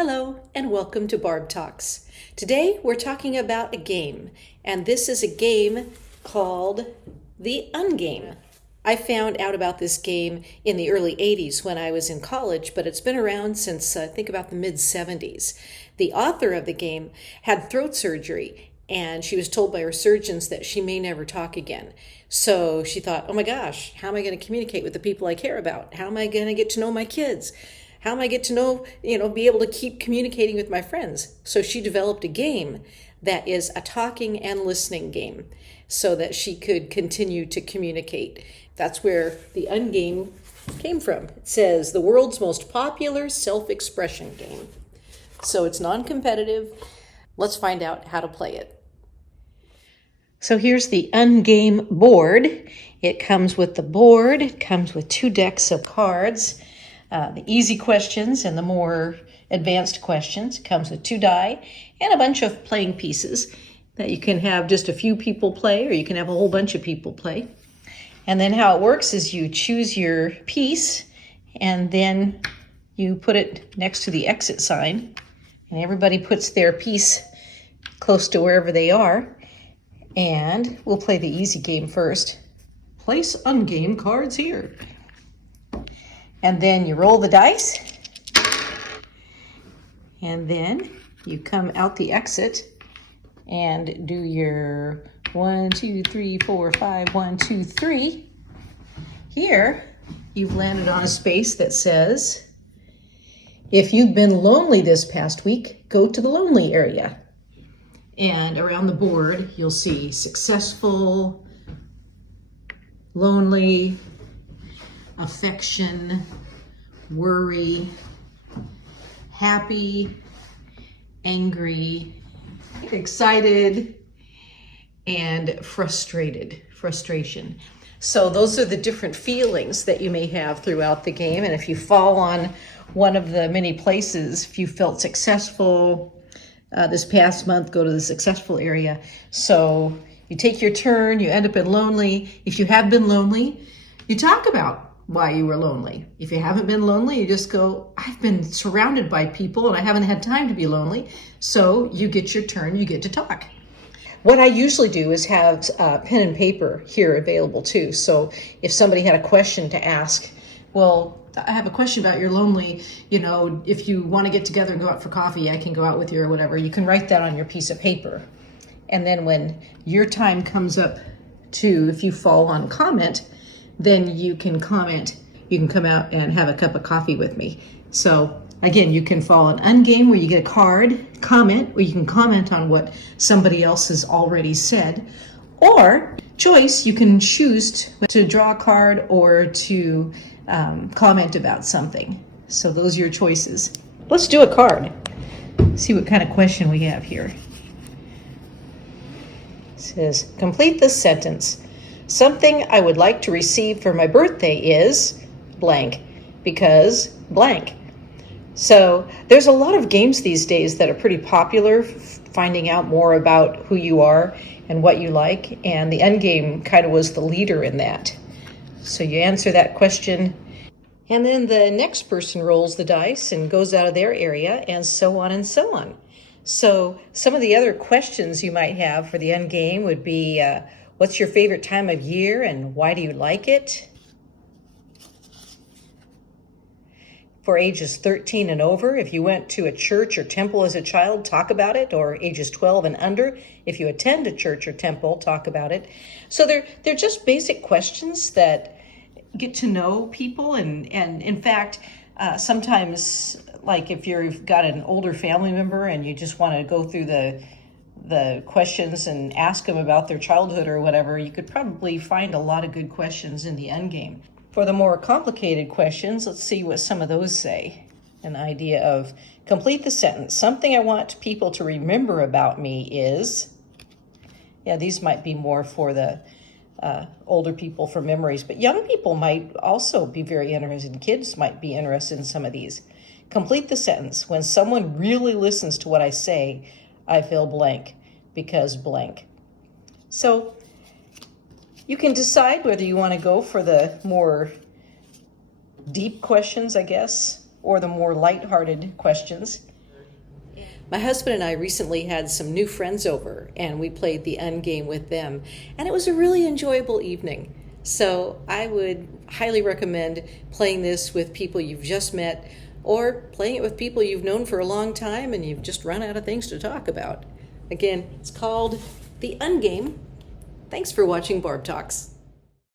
Hello and welcome to Barb Talks. Today we're talking about a game, and this is a game called the UnGame. I found out about this game in the early 80s when I was in college, but it's been around since I think about the mid-70s. The author of the game had throat surgery, and she was told by her surgeons that she may never talk again. So she thought, oh my gosh, how am I going to communicate with the people I care about? How am I going to get to know my kids? How am I get to know, be able to keep communicating with my friends? So she developed a game that is a talking and listening game so that she could continue to communicate. That's where the UnGame came from. It says the world's most popular self-expression game. So it's non-competitive. Let's find out how to play it. So here's the UnGame board. It comes with the board. It comes with 2 decks of cards. The easy questions and the more advanced questions. It comes with 2 die and a bunch of playing pieces that you can have just a few people play, or you can have a whole bunch of people play. And then how it works is you choose your piece and then you put it next to the exit sign, and everybody puts their piece close to wherever they are. And we'll play the easy game first. Place UnGame cards here. And then you roll the dice, and then you come out the exit and do your 1, 2, 3, 4, 5, 1, 2, 3. Here, you've landed on a space that says, if you've been lonely this past week, go to the lonely area. And around the board, you'll see successful, lonely, affection, worry, happy, angry, excited, and frustration. So those are the different feelings that you may have throughout the game. And if you fall on one of the many places, if you felt successful this past month, go to the successful area. So you take your turn, you end up in lonely. If you have been lonely, you talk about why you were lonely. If you haven't been lonely, you just go, I've been surrounded by people and I haven't had time to be lonely. So you get your turn, you get to talk. What I usually do is have pen and paper here available too. So if somebody had a question to ask, well, I have a question about you're lonely, if you want to get together and go out for coffee, I can go out with you or whatever. You can write that on your piece of paper. And then when your time comes up to, if you fall on comment, then you can comment. You can come out and have a cup of coffee with me. So again, you can fall an UnGame where you get a card, comment, where you can comment on what somebody else has already said. Or choice, you can choose to draw a card or to comment about something. So those are your choices. Let's do a card. See what kind of question we have here. It says, complete this sentence. Something I would like to receive for my birthday is blank, because blank. So there's a lot of games these days that are pretty popular, finding out more about who you are and what you like, and the UnGame kind of was the leader in that. So you answer that question, and then the next person rolls the dice and goes out of their area, and so on and so on. So some of the other questions you might have for the UnGame would be, what's your favorite time of year and why do you like it? For ages 13 and over, if you went to a church or temple as a child, talk about it. Or ages 12 and under, if you attend a church or temple, talk about it. So they're just basic questions that get to know people. And in fact, sometimes, like if you've got an older family member and you just want to go through the questions and ask them about their childhood or whatever, you could probably find a lot of good questions in the UnGame. For the more complicated questions, let's see what some of those say. An idea of complete the sentence. Something I want people to remember about me is, these might be more for the older people for memories, but young people might also be very interested. Kids might be interested in some of these. Complete the sentence. When someone really listens to what I say, I feel blank because blank. So you can decide whether you want to go for the more deep questions, I guess, or the more lighthearted questions. My husband and I recently had some new friends over, and we played the UnGame with them, and it was a really enjoyable evening. So I would highly recommend playing this with people you've just met, or playing it with people you've known for a long time and you've just run out of things to talk about. Again, it's called the UnGame. Thanks for watching Barb Talks.